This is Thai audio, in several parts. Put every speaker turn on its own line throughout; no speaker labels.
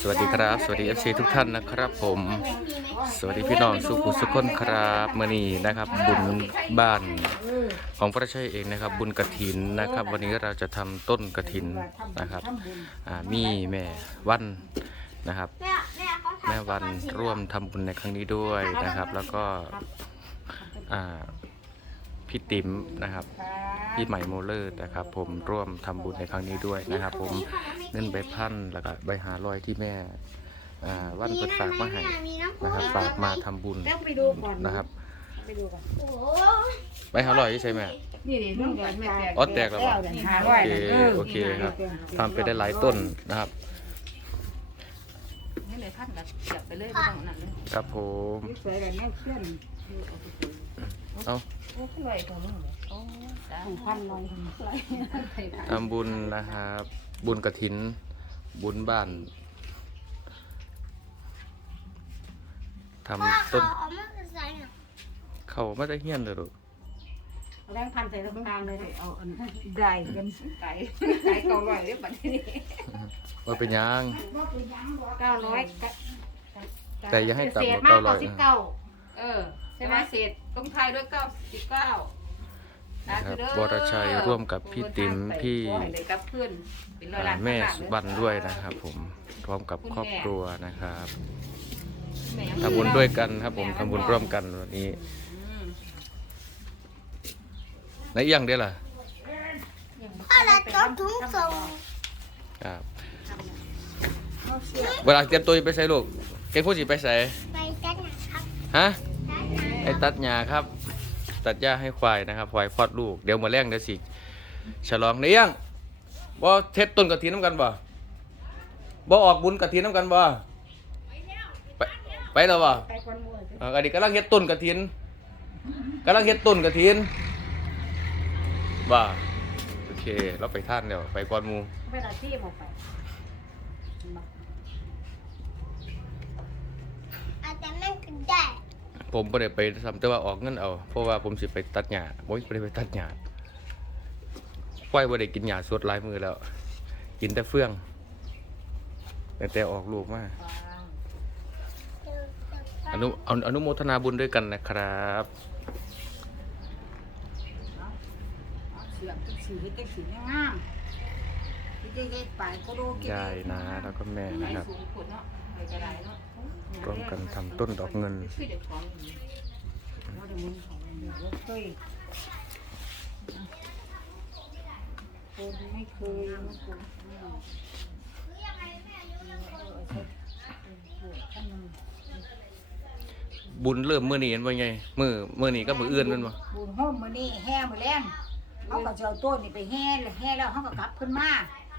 สวัสดีครับ สวัสดีเอฟซีทุกท่านนะครับ ผม สวัสดีพี่น้องสุขุสุขคนครับมื่อนี้นะครับ บุญบ้านของพระชัยเองนะครับ บุญกระถินนะครับ วันนี้เราจะทำต้นกระถินนะครับอ่ามีแม่วันนะครับ
แม่แม่เขาทำ
แม่วันร่วมทำบุญในครั้งนี้ด้วยนะครับ แล้วก็อ่า พี่ติ๋มนะครับพี่ใหม่โมเลอร์นะครับ ผมร่วมทำบุญในครั้งนี้ด้วยนะครับ ผมเนื่นใบพันแล้วก็ใบหาลอยที่แม่อ่าวันเปิดฝากมาให้
มีน้ำ
นะครับฝากมาทำบุญ
แล้วไปดูก่อน
นะครับ
ไปดูก่อน
โอ้โห
ใบหาลอยใช่ไหม
นี่ดิลูกแม่แตก
อ๋อแตกแล้วเหรอ
หาร้อย
โอเคโอเคครับทำไปได้หลายต้นนะครับ
นี่เลยพันกับเสียบไปเลยไม่ต้องนั่นเลย
ครับผม
สวยแบบแม่ เพื่อน
เอา
โอ้ขึ้นไวกว่ามึงเลยโอ้จ้า
ของพันลอย
ทำบุญนะครับ บุญกระถิน บุญบ้านทำ
พ่อ
ต้น
เขาเอามาใส่หน่อย
เขาไม่ได้เฮี้ยนเลยหรอก
แรงพันใส่ตรงกลางเลยเอาอันได้กัน
ไก่ไก่เก่าลอยเรียบบัดนี้
ว่าเป็นหยัง
เก้าร้อย
แต่อย่าให้ต่ำกว่า
เก้าร้อยสิบเก้า
เออ ใช่ไหมเศษต้องไทยด้วยเก้าสิบเก้า
นะครับวรชัยร่วมกับพี่ติ๋มพี่
เลยกับเพื่อนเป็นร้อย
อ่า
ล้าน
แม่สุบันด้วยนะครับ ผมพร้อมกับครอบครัวนะครับทำบุญด้วยกันครับ ผมทำบุญร่วมกันวันนี้ในเอียงเด้อล่ะ
พ่อเราจบถุงส่ง
ครับเวลาเตรียมตัวจะไปใส่ลูกเก่งพูดสิไปใส่
ไปจัดนะครับ
ฮะ
จัดนะ
ไอ้ตัดหญ้าครับ ตัดหญ้าให้ควายนะครับควายคลอดลูกเดี๋ยวมาแรงเดี๋ยวสิฉลองในเอียงบ่เทศต้นกระถินน้ำกันบ่บ่ออกบุญกระถินน้ำกันบ่ไปไปแล้วบ่
ไปคนมือ
เอออันนี้กำลังเฮ็ดต้นกระถินกำลังเฮ็ดต้นกระถินบ่โอเคเราไปท่านเดี๋ยวไปก่อนหมู
ไปตัดที่หมดไป
อาจจะแม่งก็ได้
ผมบ่ได้ไปทำแต่ว่าออกเงินเอา เพราะว่าผมสิไปตัดหญ้าบ่บ่ได้ไปตัดหญ้าควายบ่ได้กินหญ้าสดหลายมือแล้ว กินแต่เฟื่อง แต่แต่ออกลูกมาอนุอนุอนุโมทนาบุญด้วยกันนะครับ
เสือกสีเต็กสีงามที่ได้เฮ็ดไปก็ดูกิน
ยายนะแล้วก็แม่
ไหน
นะครับ
สูงขวดเนาะไปกระไดเนาะ
ร่วมกันทำต้นดอกเงิน
คือเด็กของ
เราได้มุนของเราเคยคนไม่เคยมาปลูก
บุญเริ่มมื้อนี้เห็นบ่ไงมื้อมื้อนี้ก็มื้ออื่นแม่นบ่
บุญโฮมมื้อนี้แห่มื้อแรงเขาก็จะเอาต้นนี่ไปแห่แล้วแห่แล้วเขาก็กลับขึ้นมา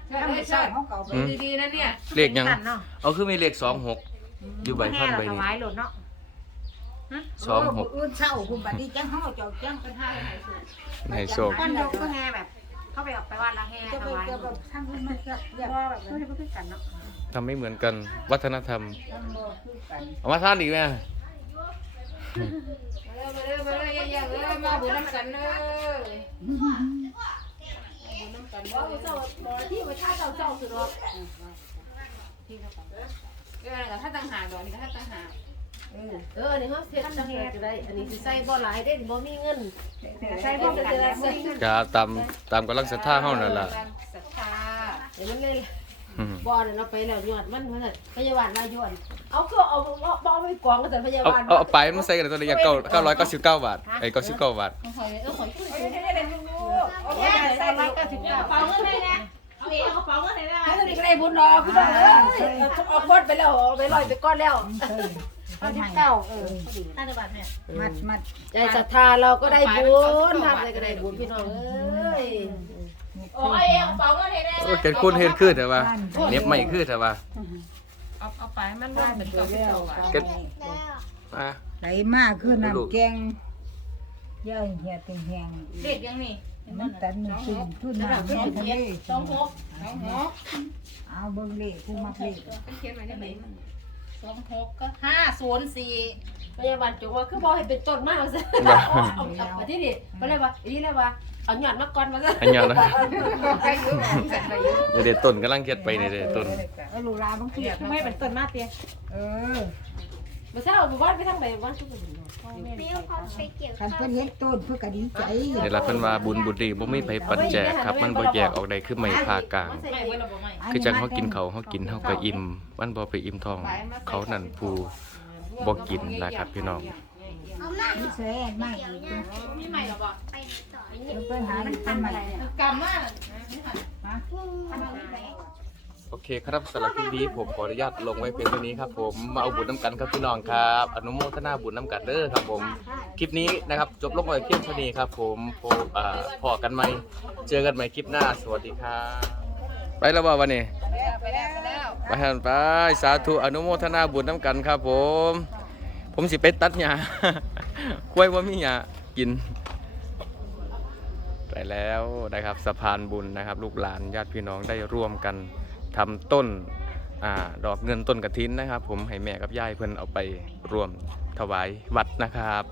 ใช่
แล้วมื้อ
ใช่
เช้าเขาก็เอาไป
ดีๆนะเนี่ย
เลขหยังเอาคือมีเลข26อ ยู่ใบพันใบ
ถ
นี้
วายหลดเนาะ
สองหก
เอื่นเช้าคุณบัดนี้จังเฮาเจ้าจังกันให้ให้สุด
ให้โชค
บ้านเราก็แห่แบบ เข้าไปออกไปวัดละแห่ถวายจะแบบทางอื่นมันก็เรียกว่าแบบไม่ได้บ่คือกันเนาะ
ทำไม่เหมือนกันวัฒนธรรม
มันบ่คือกัน
เอามาทานอีกแม่
มาเลยมาเลยมาเลยยังเลยมาบุญน้ำกันเลยบุญน้ำกันเลยเจ้าบ่ที่ไปท่าเจ้าเจ้าสุดหรอก ที่เขาไปเออถ้าต่างหากดอกนี่ก็ถ้าต่างหาก
เออ
เอออันนี้เขาเสร็จจังเลยจะได้ อันนี้สิใส่บ่หลายเด้บ่มีเงิน
ใช้พวกกันแล้วบ่มีเงิน
ก็ตามตามกำลังศรัทธาเฮานั่นล่ะ
ศรัทธา
เดี๋ยวมันเลย
อืม
บ่เนี่ยเราไปแล้วยอดมันมันน่ะพยาบาลมายวนเอาก็เอาเอาบ่เอาไปกองกันแต่พยา
เอา
บาล
เอาเอาไปมันใส่กันตัวนี้อย่างเก้าเก้าร้อยเก้าสิบเก้าบาทไอ้เก้าสิบเก้าบาท
เอาหอยเออหอยคุย
เอ้ยได้ได้ลูกๆโอเคใส่ร้อยเก้าสิบเก้า
เป๋าเงินได้นะเอาเอกระเป๋าเงินได้นะ
แล้วนี่ก็ ได้บุญดอกคือว่าเอ้ย
เอาก้อนไปแล้วเอไปลอยไปก้อนแล้ว
เอาสิบเก้าเออ
ห้าสิบบาทแม่
มัดมัด
ใจศรัทธาเราก็ได้บุญทำอะไรก็ได้บุญพี่น้องเอ้ยโอ้ยเอาเป๋าเงินให้ได้
โอ้เกิดคุณเฮ็ดคือแต่ว่าเน็บไม่คือแต่ว่า
เอาเอาไปมันร่วมเป็นเก้าสิบเก้าบาท
เก็บ
แล้ว
อะ
ไหลมากคือน้ำแกงย่อยเหี่ยเป็นแหง
เด็กยังนี่
น้ำตันมันชุ่มทุ่นน้ำแห้งทะเล
สองหก
น้องหก
เอาเบิ่งเลขกูมักเลข
เป็นเขียนไว้ในไหนมันสองหกก็ห้าศูนย์สี่
พยาบาลจงว่าคือบอกให้เป็นต้นมากซะ
บ่
เอาเอาเอาไปที่นี่ก็เลยว่าอีนี่เลยว่าเอาหยอดมาก่อนมาซะ
อันยาวนะ
ใครอยู่กันไปอยู่
เดี๋ยวเดี๋ยวต้นกำลังเก็ดไปนี่เดี๋ยวต้น
แล้วลูกหลานบางที
ไม่ให้เป็นต้นมาเตี้ย
เออ
มาเช้าบ่ว่าไปทางไหนบ้านทุกคน
เบี้ยวเขาไปเกี่ยว
คันเพิ่นเห็นต้นเพิ่นก็ดีใจ
เดี๋ยวเราเพิ่นว่าบุญบุญดีบ่มีไผปันแจกครับ มันบ่แยกออกได้คือไม่พากลาง
ไม่เว้ยเราบ่ไม่
คือจังเฮากินเขาวเฮากินเฮาก็อิ่ม มันบ่ไปอิ่มท้อง เขานั่นผู้บ่กินนะครับพี่น้อง
เอามา
นี่แซ่ไม่
เกี่ยว
อีก
เนี่ย
มีใหม่หรอบ่
ไปต่อ
เพิ่นหาเป็นใหม่
กำมาก
โอเคครับสำหรับคลิปนี้ผมขออนุญาตลงไว้เพียงเท่านี้ครับผมมาเอาบุญน้ำกันครับพี่น้องครับอนุโมทนาบุญน้ำกันเด้อครับผมคลิปนี้นะครับจบลงไว้เพียงเท่านี้ครับ ผมพบอ่าพอกันไหมเจอกันใหม่คลิปหน้าสวัสดีครับไปแล้วบ่วันนี้
ไปแล้วไปแล้ว
ไปหันไปสาธุอนุโมทนาบุญน้ำกันครับ ผม ผมสิไปตัดหญ้ากล้วยว่ามีหญ้ากินไปแล้วนะครับสะพานบุญนะครับ ลูกหลานญาติพี่น้องได้ร่วมกัน ทำต้นอดอกเงินต้นกระถินนะครับ ผมให้แม่กับยายเพื่อนเอาไปรวมถวายวัดนะครับ